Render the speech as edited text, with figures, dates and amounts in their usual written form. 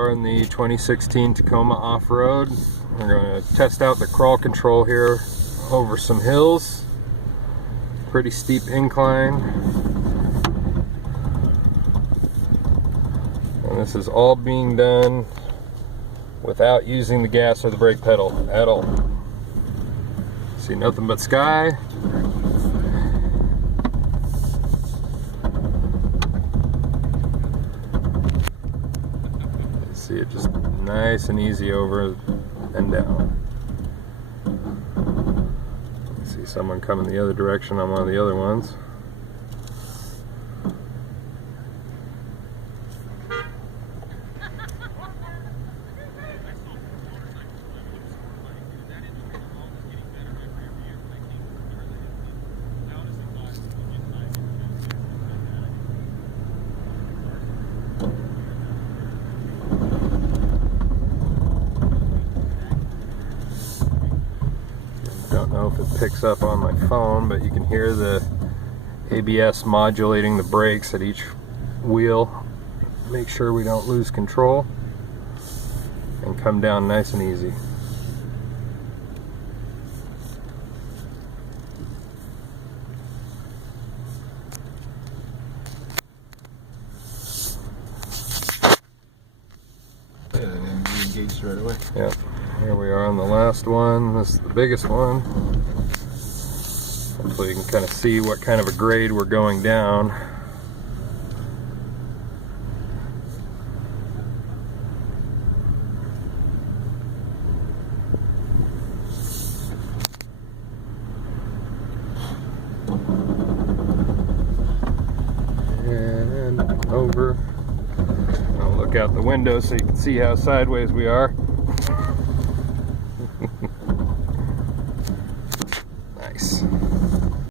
We're in the 2016 Tacoma Off-Road. We're going to test out the crawl control here over some hills. Pretty steep incline. And this is all being done without using the gas or the brake pedal at all. See nothing but sky. See it just nice and easy over and down. See someone coming the other direction on one of the other ones. Don't know if it picks up on my phone, but you can hear the ABS modulating the brakes at each wheel. Make sure we don't lose control and come down nice and easy. Yeah, and you engaged right away. Yep. Here we are on the last one. This is the biggest one. Hopefully you can kind of see what kind of a grade we're going down. And over. I'll look out the window so you can see how sideways we are.